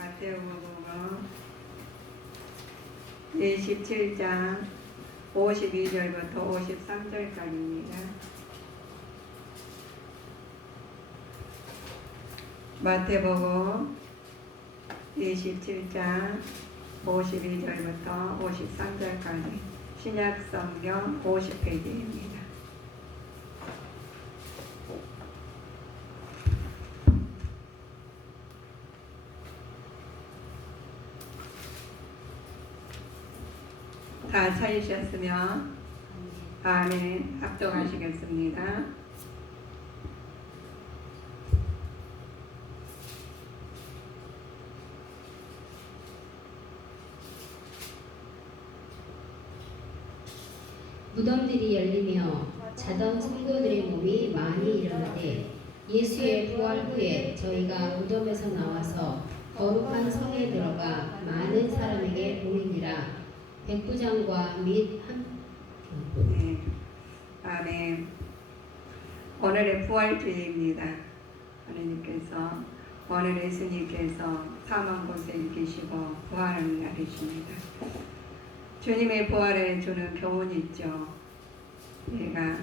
마태복음 27장 52절부터 53절까지입니다. 마태복음 27장 52절부터 53절까지 신약성경 50페이지입니다. 다 찾으셨으면 아멘 합독하시겠습니다. 무덤들이 열리며 자던 성도들의 몸이 많이 일어나되 예수의 부활 후에 저희가 무덤에서 나와서 거룩한 성에 들어가 많은 사람에게 보이니라. 백부장과 및 아멘. 오늘의 부활주일입니다. 하나님께서 오늘 예수님께서 사망 곳에 이기시고 부활하는 날이십니다. 주님의 부활에 주는 교훈이 있죠. 우리가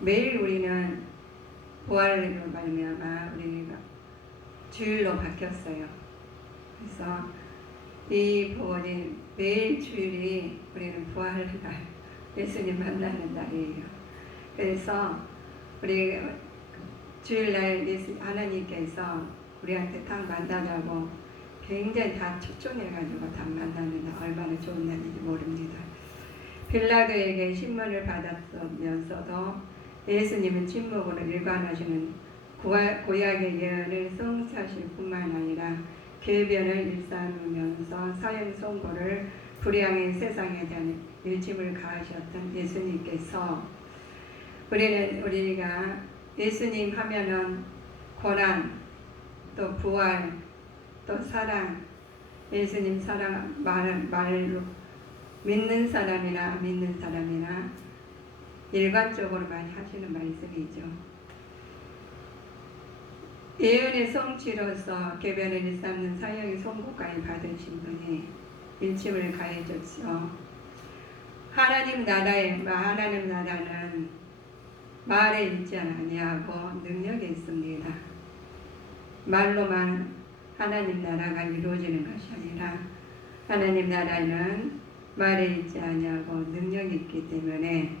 매일 우리는 부활로 말미암아 우리가 주일로 바뀌었어요. 그래서 이 부활이 매일 주일이 우리는 부활의 날, 예수님 만나는 날이에요. 그래서 우리 주일날 하나님께서 우리한테 딱 만나자고 굉장히 다 초청해가지고 다 만나는 날 얼마나 좋은 날인지 모릅니다. 빌라도에게 신문을 받았으면서도 예수님은 침묵으로 일관하시는 구약의 예언을 성취하실 뿐만 아니라 궤변을 일삼으면서 사형 선고를 불의하는 세상에 대한 일침을 가하셨던 예수님께서 우리가 예수님 하면은 고난 또 부활 또 사랑 예수님 사랑 말로 믿는 사람이나 안 믿는 사람이나 일관적으로 많이 하시는 말씀이죠. 예언의 성취로서 궤변을 일삼는 사형의 선고까지 받으신 분이 일침을 가해줬죠. 하나님 나라는 말에 있지 아니하고 능력이 있습니다. 말로만 하나님 나라가 이루어지는 것이 아니라 하나님 나라는 말에 있지 아니하고 능력이 있기 때문에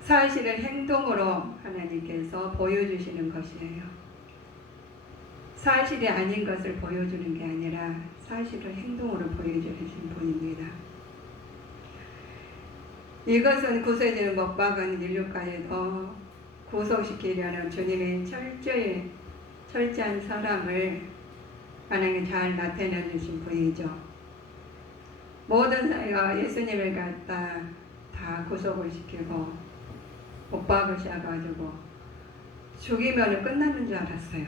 사실을 행동으로 하나님께서 보여주시는 것이에요. 사실이 아닌 것을 보여주는 게 아니라 사실을 행동으로 보여주신 분입니다. 이것은 구세주는 못 박은 인류까지도 구속시키려는 주님의 철저한 사랑을 하나님께 잘 나타내 주신 분이죠. 모든 사회가 예수님을 갖다 다 구속을 시키고 못 박으셔가지고 죽이면 끝나는 줄 알았어요.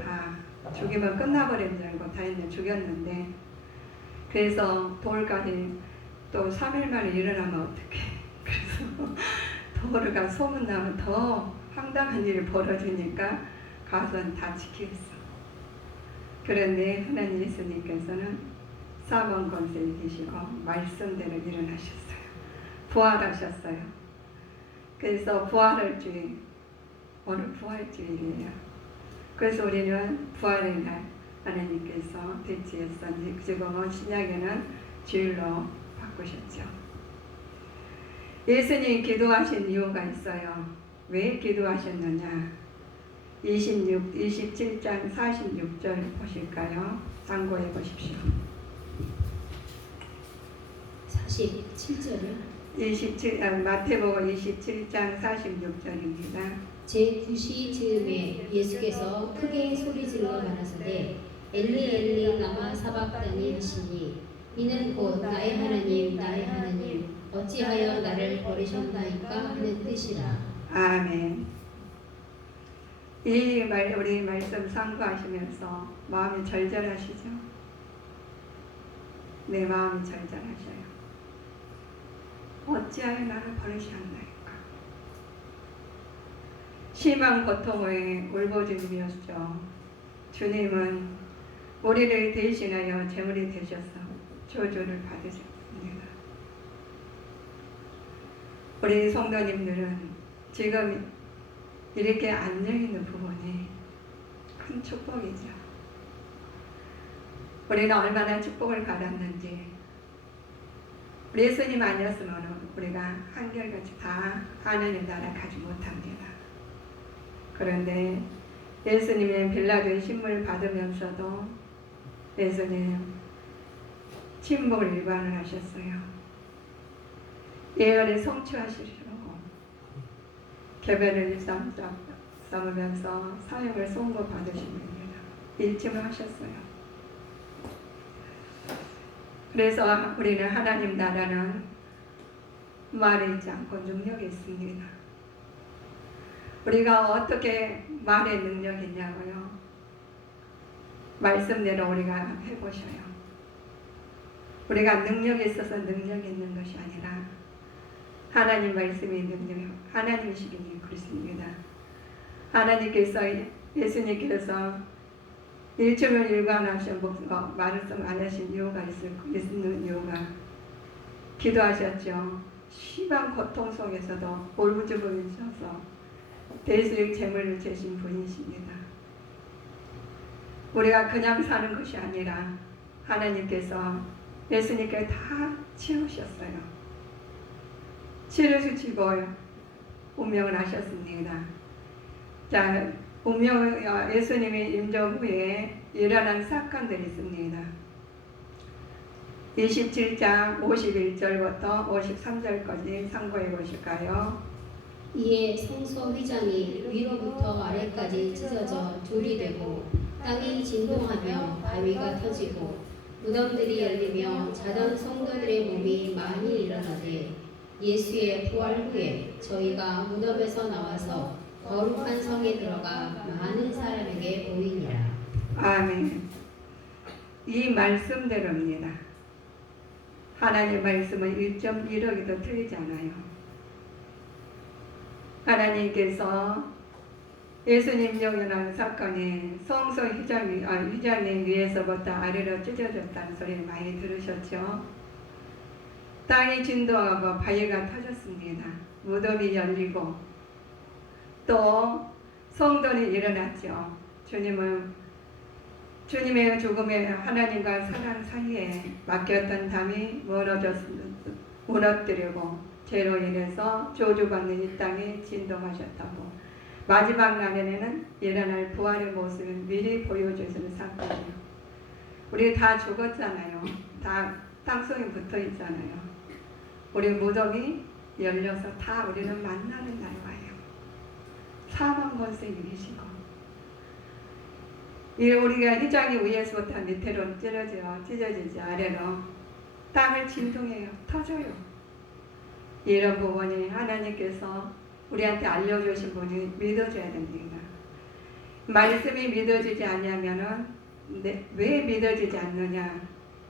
다 죽이면 끝나버린 줄 알고 다 했는데 죽였는데 그래서 돌까지 또 3일 만에 일어나면 어떡해. 그래서 돌가 소문나면 더 황당한 일이 벌어지니까 가서 다 지키겠어. 그런데 하나님 예수님께서는 사망 권세에 계시고 말씀대로 일어나셨어요. 부활하셨어요. 그래서 부활할 주일, 오늘 부활주일이에요. 그래서 우리는 부활의 날 하나님께서 대체했었는데 지금은 신약에는 주일로 바꾸셨죠. 예수님이 기도하신 이유가 있어요. 왜 기도하셨느냐? 27장 46절 보실까요? 참고해 보십시오. 47절을 마태복음 27장 46절입니다. 제9시 즈음에 예수께서 크게 소리질러 가라사대 엘리 엘리 라마 사박다니 하시니 이는 곧 나의 하나님 어찌하여 나를 버리셨나이까 하는 뜻이라. 아멘. 우리 말씀 상고하시면서 마음이 절절하시죠? 내 마음이 절절하셔요. 어찌하여 나를 버리셨나이까. 심한 고통의 울부짖음이었죠. 주님은 우리를 대신하여 제물이 되셔서 저주를 받으셨습니다. 우리 성도님들은 지금 이렇게 앉아있는 부분이 큰 축복이죠. 우리는 얼마나 축복을 받았는지, 우리 예수님 아니었으면 우리가 한결같이 다 하나님 나라 가지 못합니다. 그런데 예수님의 빌라도의 신문을 받으면서도 예수님 침묵을 일관을 하셨어요. 예언을 성취하시려고 계배를 삼으면서 사형을 선고받으신 분입니다. 일침을 하셨어요. 그래서 우리는 하나님 나라는 말에 있지 않고 능력이 있습니다. 우리가 어떻게 말의 능력이 있냐고요? 말씀대로 우리가 해보셔요. 우리가 능력이 있어서 능력이 있는 것이 아니라 하나님 말씀이 능력이 하나님이시기니 그렇습니다. 하나님께서 예수님께서 일침을 일관하신 말씀 안 하신 이유가 있는 이유가 기도하셨죠. 심한 고통 속에서도 울부짖으셔서 대수의 재물을 재신 분이십니다. 우리가 그냥 사는 것이 아니라 하나님께서 예수님께 다 치우셨어요. 치르시고 운명을 하셨습니다. 자, 예수님의 임종 후에 일어난 사건들이 있습니다. 27장 51절부터 53절까지 참고해 보실까요? 이에 성소 휘장이 위로부터 아래까지 찢어져 둘이 되고 땅이 진동하며 바위가 터지고 무덤들이 열리며 자던 성도들의 몸이 많이 일어나되 예수의 부활 후에 저희가 무덤에서 나와서 거룩한 성에 들어가 많은 사람에게 보이니라. 아멘. 이 말씀대로입니다. 하나님 말씀은 1.1억에도 틀리지 않아요. 하나님께서 예수님 영원한 사건이 성소 휘장이 위에서부터 아래로 찢어졌다는 소리를 많이 들으셨죠? 땅이 진동하고 바위가 터졌습니다. 무덤이 열리고 또 성도는 일어났죠. 주님의 죽음에 하나님과 사랑 사이에 맡겼던 담이 무너뜨리고 죄로 인해서 저주받는 이 땅이 진동하셨다고. 마지막 날에는 일어날 부활의 모습을 미리 보여주시는 사건이에요. 우리 다 죽었잖아요. 다 땅속에 붙어 있잖아요. 우리 무덤이 열려서 다 우리는 만나는 날 와요. 사망 권세 이기시고 우리가 휘장이 위에서부터 밑으로 찢어지지 아래로 땅을 진동해요. 터져요. 이런 부분이 하나님께서 우리한테 알려주신 분이 믿어줘야 됩니다. 말씀이 믿어지지 않냐면은 왜 믿어지지 않느냐?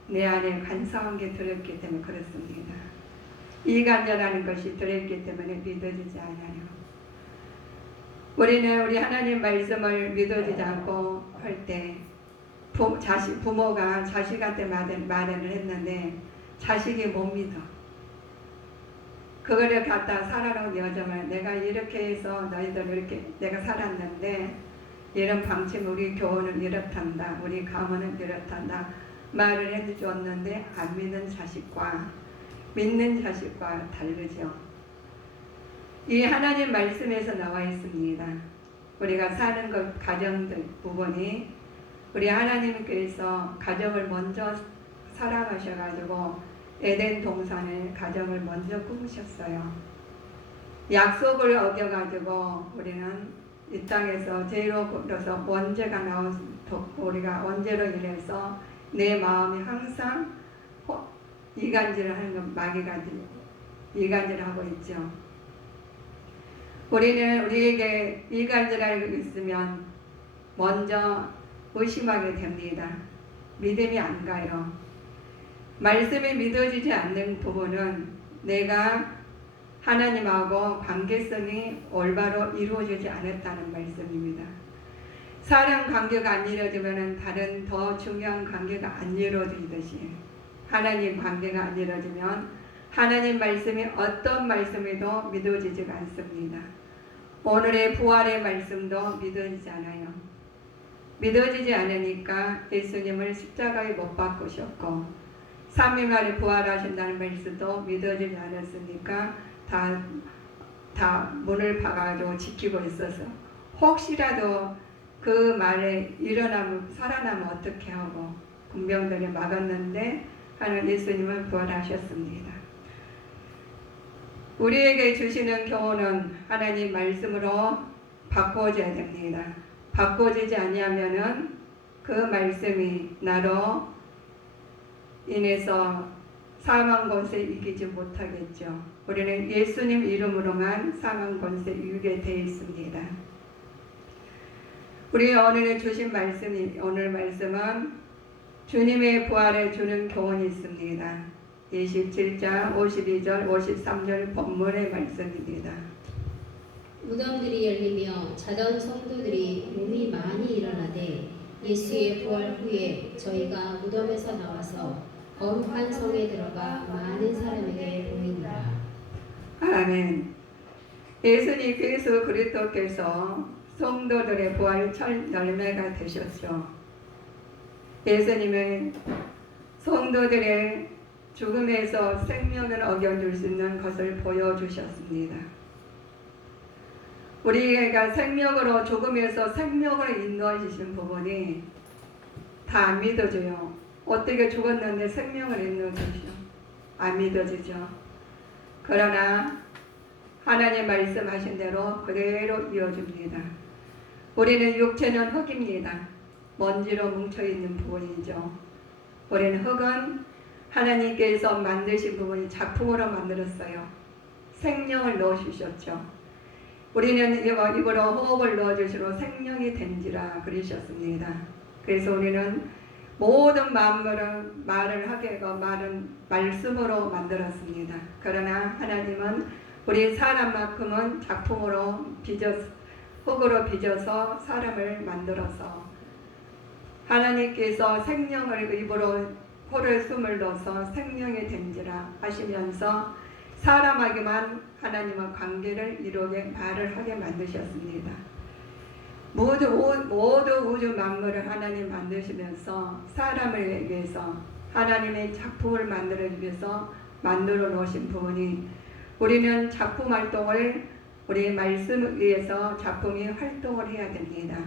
내 안에 간사한 게 들어있기 때문에 그렇습니다. 이간절하는 것이 들어있기 때문에 믿어지지 않아요. 우리는 우리 하나님 말씀을 믿어지지 않고 할 때 부모가 자식한테 말을 했는데 자식이 못 믿어. 그거를 갖다 살아놓은 여정을 내가 이렇게 해서 너희들 이렇게 내가 살았는데 이런 방침 우리 교훈은 이렇단다. 우리 가문은 이렇단다. 말을 해줬는데 안 믿는 자식과 믿는 자식과 다르죠. 이 하나님 말씀에서 나와 있습니다. 우리가 사는 것 가정들 부분이 우리 하나님께서 가정을 먼저 사랑하셔가지고 에덴 동산에 가정을 먼저 꾸미셨어요. 약속을 어겨가지고 우리는 이 땅에서 죄로서 원죄가 나왔고 우리가 원죄로 인해서 내 마음이 항상 이간질을 하는 건 마귀가 이간질을 하고 있죠. 우리는 우리에게 이간질하고 있으면 먼저 의심하게 됩니다. 믿음이 안 가요. 말씀이 믿어지지 않는 부분은 내가 하나님하고 관계성이 올바로 이루어지지 않았다는 말씀입니다. 사람 관계가 안 이루어지면 다른 더 중요한 관계가 안 이루어지듯이 하나님 관계가 안 이루어지면 하나님 말씀이 어떤 말씀에도 믿어지지가 않습니다. 오늘의 부활의 말씀도 믿어지지 않아요. 믿어지지 않으니까 예수님을 십자가에 못 박으셨고 3일 만에 부활하신다는 말씀도 믿어지지 않았으니까 다 문을 박아가지고 지키고 있어서 혹시라도 그 말에 살아나면 어떻게 하고 군병들이 막았는데 하는 예수님은 부활하셨습니다. 우리에게 주시는 교훈은 하나님 말씀으로 바꿔줘야 됩니다. 바꿔지지 아니하면은 그 말씀이 나로 인해서 사망 권세 이기지 못하겠죠. 우리는 예수님 이름으로만 사망 권세 이기게 되어 있습니다. 우리 오늘 주신 오늘 말씀은 주님의 부활에 주는 교훈이 있습니다. 27장 52절 53절 본문의 말씀입니다. 무덤들이 열리며 자던 성도들이 몸이 많이 일어나되 예수의 부활 후에 저희가 무덤에서 나와서 거룩한 성에 들어가 많은 사람에게 보이니라. 아멘. 예수 그리스도께서 성도들의 부활 첫 열매가 되셨죠. 예수님은 성도들의 죽음에서 생명을 얻어줄 수 있는 것을 보여주셨습니다. 우리가 생명으로 죽음에서 생명으로 인도하시는 부분이 다 안 믿어져요. 어떻게 죽었는데 생명을 인도하시죠? 안 믿어지죠. 그러나 하나님 말씀하신 대로 그대로 이어줍니다. 우리는 육체는 흙입니다. 먼지로 뭉쳐있는 부분이죠. 우리는 흙은 하나님께서 만드신 부분이 작품으로 만들었어요. 생명을 넣어주셨죠. 우리는 입으로 호흡을 넣어주시고 생명이 된지라 그러셨습니다. 그래서 우리는 모든 만물은 말을 하게 하고 말은 말씀으로 만들었습니다. 그러나 하나님은 우리 사람만큼은 작품으로 흙으로 빚어서 사람을 만들어서 하나님께서 생명을 입으로 코를 숨을 넣어서 생명이 된지라 하시면서 사람에게만 하나님과 관계를 이루게 말을 하게 만드셨습니다. 모두 우주 만물을 하나님 만드시면서 사람을 위해서 하나님의 작품을 만들기 위해서 만들어 놓으신 부분이 우리는 작품 활동을 우리 말씀을 위해서 작품이 활동을 해야 됩니다.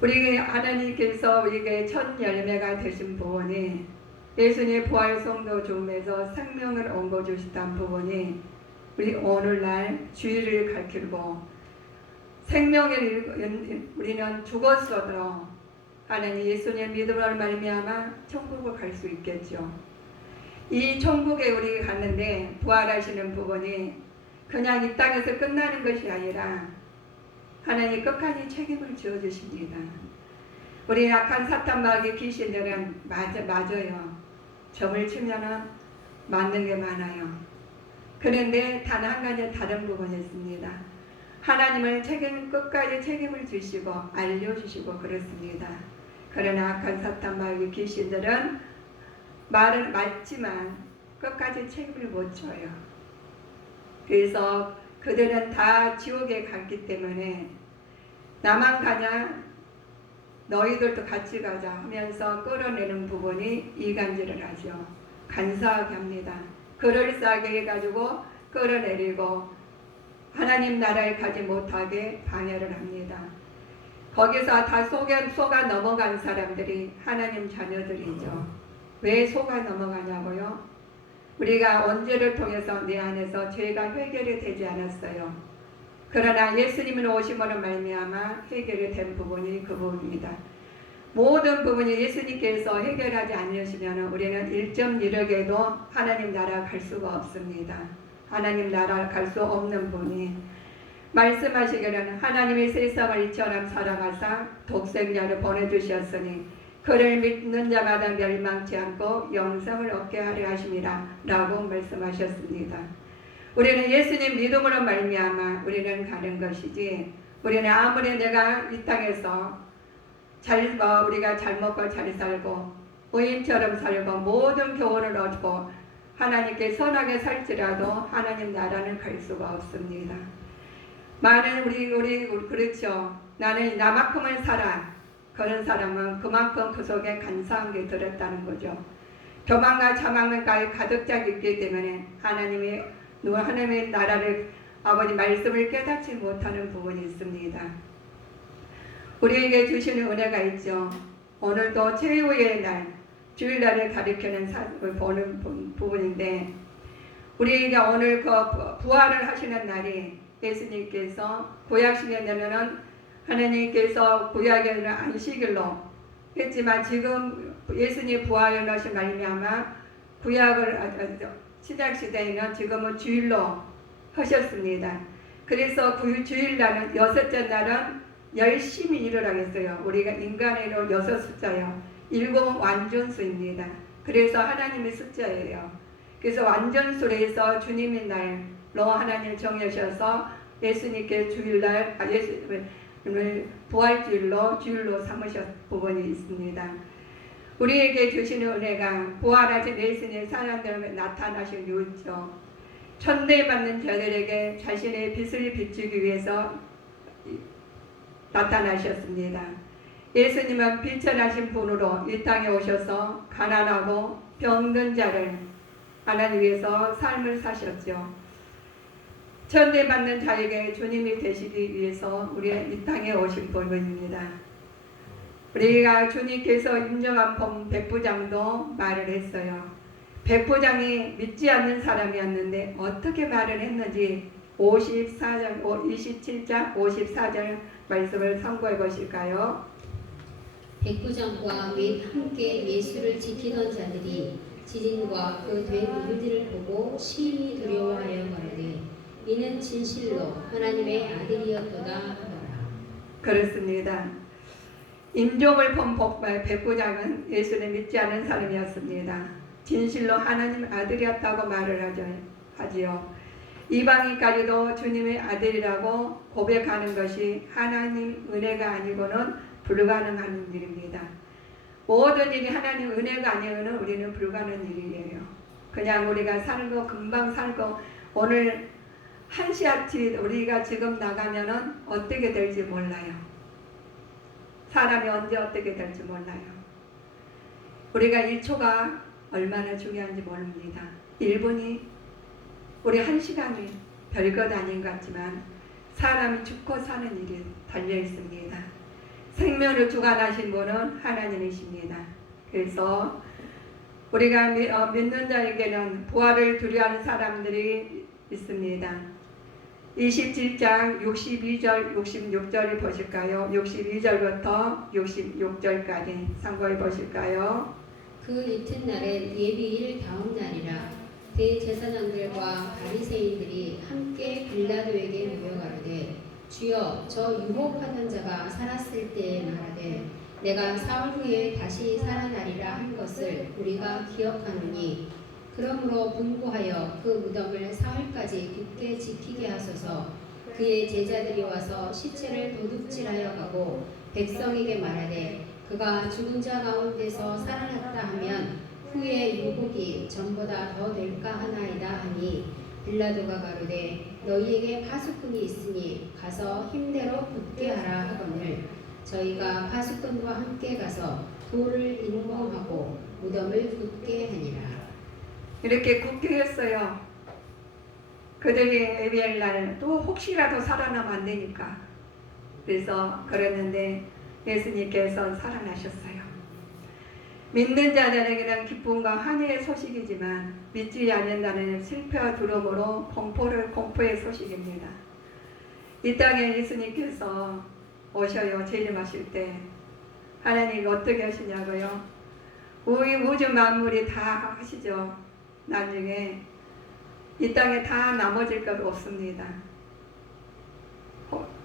우리 하나님께서 우리에게 첫 열매가 되신 부분이 예수님의 부활 성도 중에서 생명을 얹어 주셨다는 부분이 우리 오늘날 주의를 가르치고 생명을 우리는 죽었어도 하나님 예수님 믿음으로 말미암아 천국을 갈 수 있겠죠. 이 천국에 우리가 갔는데 부활하시는 부분이 그냥 이 땅에서 끝나는 것이 아니라 하나님 끝까지 책임을 지어주십니다. 우리 약한 사탄 마귀 귀신들은 맞아요. 점을 치면은 맞는 게 많아요. 그런데 단 한 가지 다른 부분이 있습니다. 하나님을 끝까지 책임을 주시고 알려주시고 그렇습니다. 그러나 악한 사탄 마귀 귀신들은 말은 맞지만 끝까지 책임을 못 져요. 그래서 그들은 다 지옥에 갔기 때문에 나만 가냐 너희들도 같이 가자 하면서 끌어내는 부분이 이간질을 하죠. 간사하게 합니다. 그럴싸하게 해가지고 끌어내리고 하나님 나라에 가지 못하게 방해를 합니다. 거기서 다 속아 넘어간 사람들이 하나님 자녀들이죠. 왜 속아 넘어가냐고요? 우리가 언제를 통해서 내 안에서 죄가 해결이 되지 않았어요. 그러나 예수님은 오심으로 말미암아 해결이 된 부분이 그 부분입니다. 모든 부분이 예수님께서 해결하지 않으시면 우리는 1.1억에도 하나님 나라 갈 수가 없습니다. 하나님 나라 갈 수 없는 분이 말씀하시기를 하나님의 세상을 이처럼 사랑하사 독생자를 보내주셨으니 그를 믿는 자마다 멸망치 않고 영생을 얻게 하려 하심이라 라고 말씀하셨습니다. 우리는 예수님 믿음으로 말미암아 우리는 가는 것이지 우리는 아무리 내가 이 땅에서 우리가 잘 먹고 잘 살고 의인처럼 살고 모든 교훈을 얻고 하나님께 선하게 살지라도 하나님 나라는 갈 수가 없습니다. 많은 우리 그렇죠. 나는 나만큼은 살아. 그런 사람은 그만큼 그 속에 간사한 게 들었다는 거죠. 교만과 자만과 가득 차 있기 때문에 하나님의 나라를 아버지 말씀을 깨닫지 못하는 부분이 있습니다. 우리에게 주시는 은혜가 있죠. 오늘도 최후의 날, 주일날을 가리키는 보는 부분인데 우리에게 오늘 그 부활을 하시는 날이 예수님께서 구약시대에는 하나님께서 구약에는 안식일로 했지만 지금 예수님 부활을 하신 말미암아 구약을 신약시대에는 지금은 주일로 하셨습니다. 그래서 주일날은 여섯째 날은 열심히 일을 하겠어요. 우리가 인간으로 6 숫자요. 7은 완전수입니다. 그래서 하나님의 숫자예요. 그래서 완전수에서 주님의 날로 하나님 정하셔서 예수님께 주일날 부활주일로 삼으셨 부분이 있습니다. 우리에게 주시는 은혜가 부활하신 예수님의 사람들에게 나타나신 이유죠. 천대받는 자들에게 자신의 빛을 비추기 위해서 나타나셨습니다. 예수님은 빛을 하신 분으로 이 땅에 오셔서 가난하고 병든 자를 하나님 위해서 삶을 사셨죠. 천대받는 자에게 주님이 되시기 위해서 우리 이 땅에 오신 분입니다. 우리가 주님께서 인정한 백부장도 말을 했어요. 백부장이 믿지 않는 사람이었는데 어떻게 말을 했는지 27장 54절 말씀을 참고해 보실까요? 백부장과 및 함께 예수를 지키던 자들이 지진과 그 된 일들을 보고 심히 두려워하여 가로되 이는 진실로 하나님의 아들이었도다 하더라. 그렇습니다. 임종을 본 백부장은 예수를 믿지 않은 사람이었습니다. 진실로 하나님 아들이었다고 말을 하지요. 이방인까지도 주님의 아들이라고 고백하는 것이 하나님 은혜가 아니고는 불가능한 일입니다. 모든 일이 하나님 은혜가 아니고는 우리는 불가능한 일이에요. 그냥 우리가 살고 금방 살고 오늘 한시아치 우리가 지금 나가면은 어떻게 될지 몰라요. 사람이 언제 어떻게 될지 몰라요. 우리가 1초가 얼마나 중요한지 모릅니다. 1분이 우리 1시간이 별것 아닌 것 같지만 사람이 죽고 사는 일이 달려 있습니다. 생명을 주관하신 분은 하나님이십니다. 그래서 우리가 믿는 자에게는 부활을 두려워하는 사람들이 있습니다. 27장 62절 66절을 보실까요? 62절부터 66절까지 참고해 보실까요? 그 이튿날엔 예비일 다음 날이라 대제사장들과 바리새인들이 함께 빌라도에게 모여가로되 주여 저 유혹하던 자가 살았을 때에 말하되 내가 사흘 후에 다시 살아나리라 한 것을 우리가 기억하노니 그러므로 분부하여 그 무덤을 사흘까지 굳게 지키게 하소서. 그의 제자들이 와서 시체를 도둑질하여 가고 백성에게 말하되 그가 죽은 자 가운데서 살아났다 하면 후에 유혹이 전보다 더 될까 하나이다 하니 빌라도가 가로되 너희에게 파수꾼이 있으니 가서 힘대로 굳게 하라 하거늘 저희가 파수꾼과 함께 가서 돌을 인공하고 무덤을 굳게 하니라. 이렇게 굳게 했어요. 그들이 예배할 날 또 혹시라도 살아나면 안 되니까. 그래서 그랬는데 예수님께서 살아나셨어요. 믿는 자들에게는 기쁨과 환희의 소식이지만 믿지 않는 자는 실패와 두려움으로 공포의 소식입니다. 이 땅에 예수님께서 오셔요. 재림하실 때 하나님이 어떻게 하시냐고요? 우주 만물이 다 하시죠. 나중에 이 땅에 다 나머질 것 없습니다.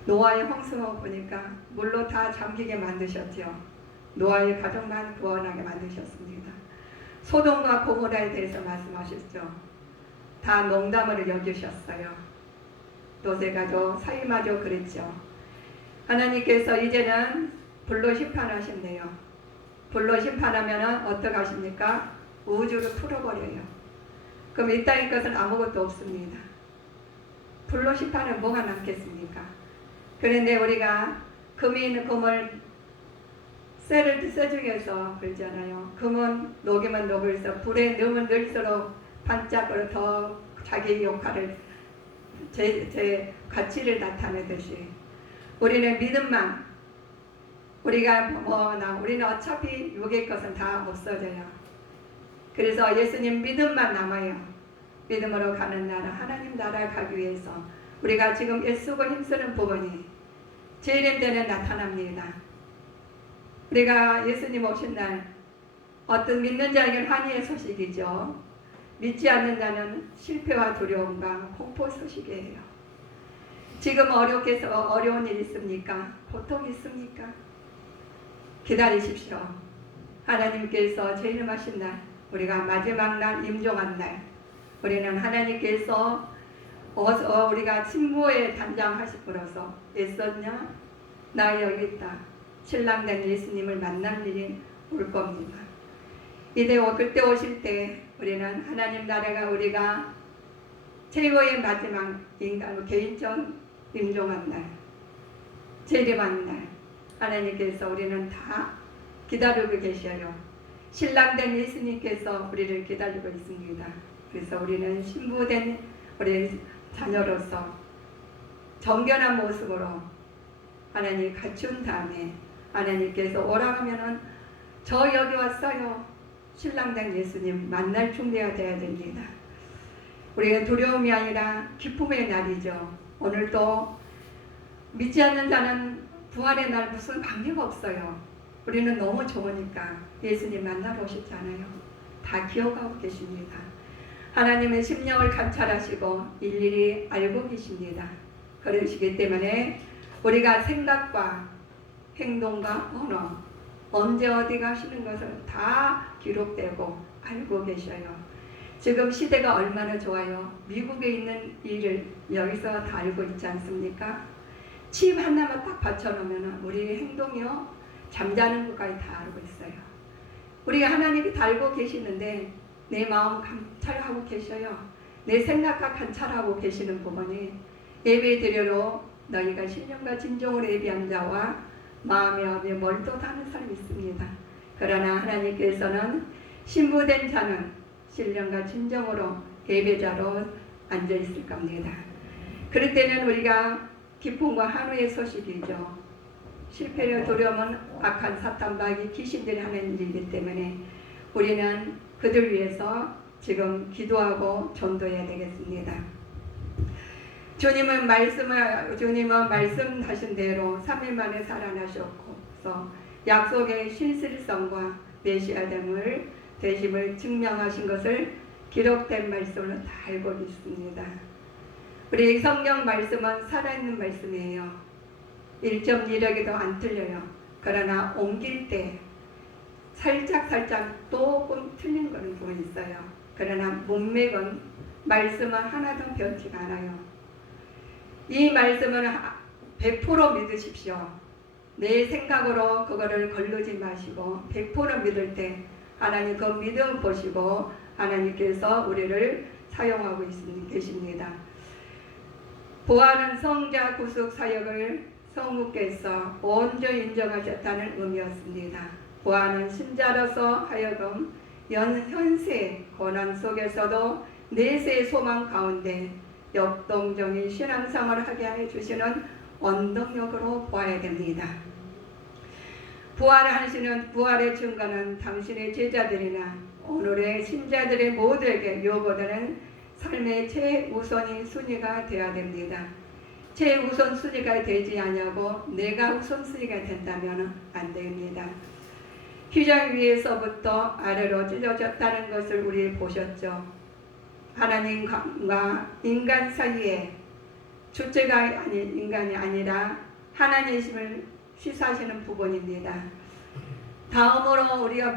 노아의 홍수가 보니까 물로 다 잠기게 만드셨죠. 노아의 가족만 구원하게 만드셨습니다. 소돔과 고모라에 대해서 말씀하셨죠. 다 농담으로 여기셨어요. 노새가족 사이마저 그랬죠. 하나님께서 이제는 불로 심판하신대요. 불로 심판하면 어떻게 하십니까? 우주를 풀어버려요. 그럼 이 땅의 것은 아무것도 없습니다. 불로 심판은 뭐가 남겠습니까? 그런데 우리가 금이 있는 금을 쇠를 쇠중에서 그러잖아요. 금은 녹이면 녹을수록 불에 넣으면 넣을수록 반짝으로 더 자기 역할을 제 가치를 나타내듯이 우리는 믿음만 우리가 우리는 어차피 육의 것은 다 없어져요. 그래서 예수님 믿음만 남아요. 믿음으로 가는 나라 하나님 나라 가기 위해서 우리가 지금 애쓰고 힘쓰는 부분이 재림 때는 나타납니다. 우리가 예수님 오신 날 어떤 믿는 자에게는 환희의 소식이죠. 믿지 않는 자는 실패와 두려움과 공포 소식이에요. 지금 어려운 일 있습니까? 고통 있습니까? 기다리십시오. 하나님께서 재림하신 날, 우리가 마지막 날, 임종한 날, 우리는 하나님께서 우리가 친부에 단장하심으로써 애썼냐? 나 여기 있다. 신랑된 예수님을 만날 일이 올 겁니다. 그때 오실 때 우리는 하나님 나라가 우리가 최고의 마지막 인간 개인적 임종한 날, 재림한 날 하나님께서 우리는 다 기다리고 계셔요. 신랑된 예수님께서 우리를 기다리고 있습니다. 그래서 우리는 신부된 우리 자녀로서 정결한 모습으로 하나님 갖춘 다음에 하나님께서 오라 하면은 저 여기 왔어요. 신랑된 예수님 만날 준비가 되어야 됩니다. 우리가 두려움이 아니라 기쁨의 날이죠. 오늘도 믿지 않는 자는 부활의 날 무슨 관계가 없어요. 우리는 너무 좋으니까 예수님 만나러 오셨잖아요. 다 기억하고 계십니다. 하나님의 심령을 감찰하시고 일일이 알고 계십니다. 그러시기 때문에 우리가 생각과 행동과 언어, 언제 어디 가시는 것을 다 기록되고 알고 계셔요. 지금 시대가 얼마나 좋아요. 미국에 있는 일을 여기서 다 알고 있지 않습니까? 칩 하나만 딱 받쳐놓으면 우리 행동이요 잠자는 것까지 다 알고 있어요. 우리가 하나님이 다 알고 계시는데 내 마음 감찰하고 계셔요. 내 생각과 관찰하고 계시는 부분이 예배 드려로 너희가 신령과 진정으로 예배한 자와 마음의 업에 몰두하는 사람이 있습니다. 그러나 하나님께서는 신부된 자는 신령과 진정으로 예배자로 앉아 있을 겁니다. 그럴 때는 우리가 기쁨과 한우의 소식이죠. 실패를 두려움은 악한 사탄 마귀 귀신들이 하는 일이기 때문에 우리는 그들 위해서 지금 기도하고 전도해야 되겠습니다. 주님은 말씀하신 대로 3일 만에 살아나셨고 약속의 신실성과 메시아됨을 되심을 증명하신 것을 기록된 말씀으로 다 알고 있습니다. 우리 성경 말씀은 살아있는 말씀이에요. 1.1억에도 안 틀려요. 그러나 옮길 때 살짝 조금 틀린 그런 부분이 있어요. 그러나 문맥은 말씀은 하나도 변치가 않아요. 이 말씀은 100% 믿으십시오. 내 생각으로 그거를 걸르지 마시고 100% 믿을 때 하나님 그 믿음 보시고 하나님께서 우리를 사용하고 계십니다. 부활은 성자 구속 사역을 성부께서 온전히 인정하셨다는 의미였습니다. 부활은 신자로서 하여금 현세 고난 속에서도 내세의 소망 가운데 역동적인 신앙생활을 하게 해주시는 원동력으로 보아야 됩니다. 부활하시는 부활의 증거는 당신의 제자들이나 오늘의 신자들의 모두에게 요구되는 삶의 최우선이 순위가 되어야 됩니다. 최우선 순위가 되지 않냐고 내가 우선순위가 된다면 안 됩니다. 휘장 위에서부터 아래로 찢어졌다는 것을 우리 보셨죠. 하나님과 인간 사이에 주체가 아닌 인간이 아니라 하나님이심을 시사하시는 부분입니다. 다음으로 우리가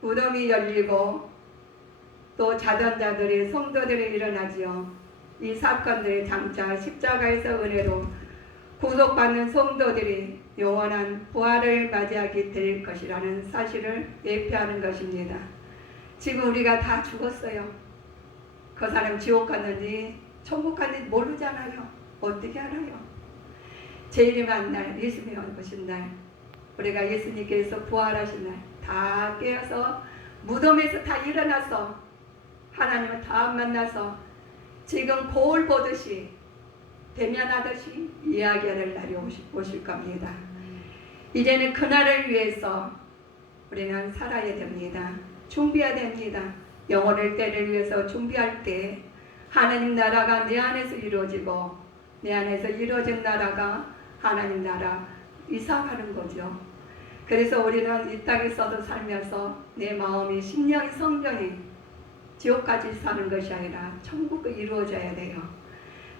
무덤이 열리고 또 자던 자들이 성도들이 일어나지요. 이 사건들이 장차 십자가에서 은혜로 구속받는 성도들이 영원한 부활을 맞이하게 될 것이라는 사실을 예표하는 것입니다. 지금 우리가 다 죽었어요. 그 사람 지옥 갔는지 천국 갔는지 모르잖아요. 어떻게 알아요? 제일이만 날, 예수님이 오신 날, 우리가 예수님께서 부활하신 날 다 깨어서 무덤에서 다 일어나서 하나님을 다 만나서 지금 거울 보듯이 대면하듯이 이야기할 날이 오실 겁니다. 이제는 그날을 위해서 우리는 살아야 됩니다. 준비해야 됩니다. 영원할 때를 위해서 준비할 때 하나님 나라가 내 안에서 이루어지고 내 안에서 이루어진 나라가 하나님 나라 이사가는 거죠. 그래서 우리는 이 땅에서도 살면서 내 마음이 심령이 성경이 지옥까지 사는 것이 아니라 천국이 이루어져야 돼요.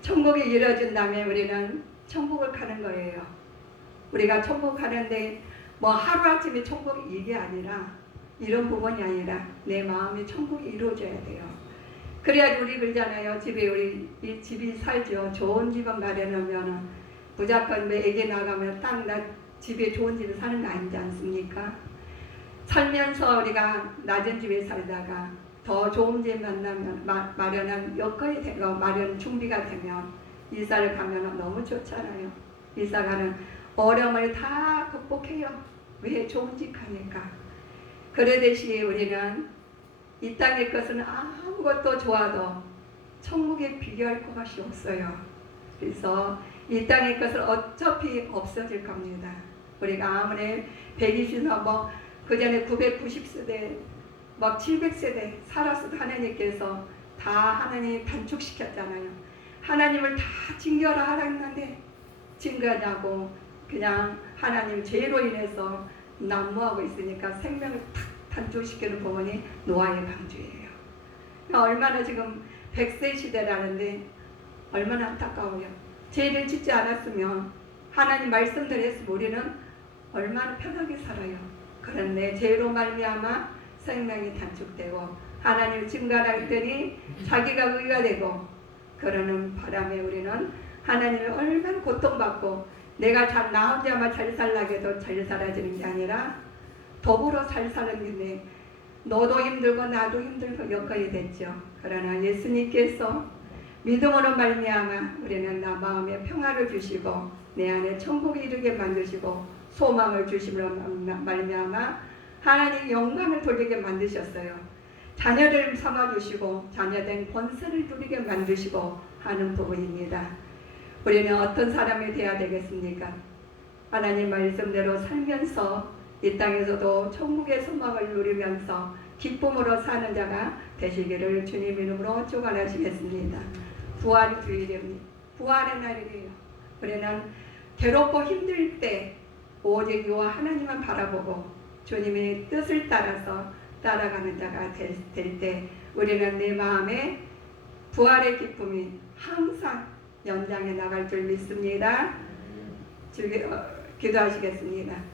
천국이 이루어진 다음에 우리는 천국을 가는 거예요. 우리가 천국 가는데 뭐 하루아침에 천국 이게 아니라 이런 부분이 아니라 내 마음이 천국이 이루어져야 돼요. 그래야지 우리 그러잖아요. 집에 우리 이 집이 살죠. 좋은 집은 마련하면 무조건 애기 나가면 딱 나 집에 좋은 집에 사는 거 아니지 않습니까? 살면서 우리가 낮은 집에 살다가 더 좋은 집 만나면 마련한 여건이 되고 마련 준비가 되면 이사를 가면 너무 좋잖아요. 이사 가는 어려움을 다 극복해요. 왜? 좋은 집 가니까. 그러듯이 우리는 이 땅의 것은 아무것도 좋아도 천국에 비교할 것이 없어요. 그래서 이 땅의 것은 어차피 없어질 겁니다. 우리가 아무리 120나 뭐 그전에 990세대 막 700세대 살았어도 하나님께서 다 하나님이 단축시켰잖아요. 하나님을 다 징계하라 하라 했는데 징계하자고 그냥 하나님 죄로 인해서 난무하고 있으니까 생명을 탁 단축시키는 부분이 노아의 방주예요. 얼마나 지금 100세 시대라는데 얼마나 안타까워요. 죄를 짓지 않았으면 하나님 말씀대로 했으면 우리는 얼마나 편하게 살아요. 그런데 죄로 말미암아 생명이 단축되고 하나님을 증거했더니 자기가 의가 되고 그러는 바람에 우리는 하나님을 얼마나 고통받고 내가 나 혼자만 잘 살라고 해도 잘 살아지는 게 아니라 더불어 잘 사는 게 너도 힘들고 나도 힘들고 여건이 됐죠. 그러나 예수님께서 믿음으로 말미암아 우리는 나 마음에 평화를 주시고 내 안에 천국에 이르게 만드시고 소망을 주심으로 말미암아 하나님 영광을 돌리게 만드셨어요. 자녀를 삼아주시고 자녀된 권세를 누리게 만드시고 하는 부분입니다. 우리는 어떤 사람이 되어야 되겠습니까? 하나님 말씀대로 살면서 이 땅에서도 천국의 소망을 누리면서 기쁨으로 사는 자가 되시기를 주님 이름으로 축원하시겠습니다. 부활 주일입니다. 부활의 날이에요. 우리는 괴롭고 힘들 때 오직 요 하나님만 바라보고 주님의 뜻을 따라서 따라가는 자가 될 때 우리는 내 마음에 부활의 기쁨이 항상 연장해 나갈 줄 믿습니다. 기도하시겠습니다.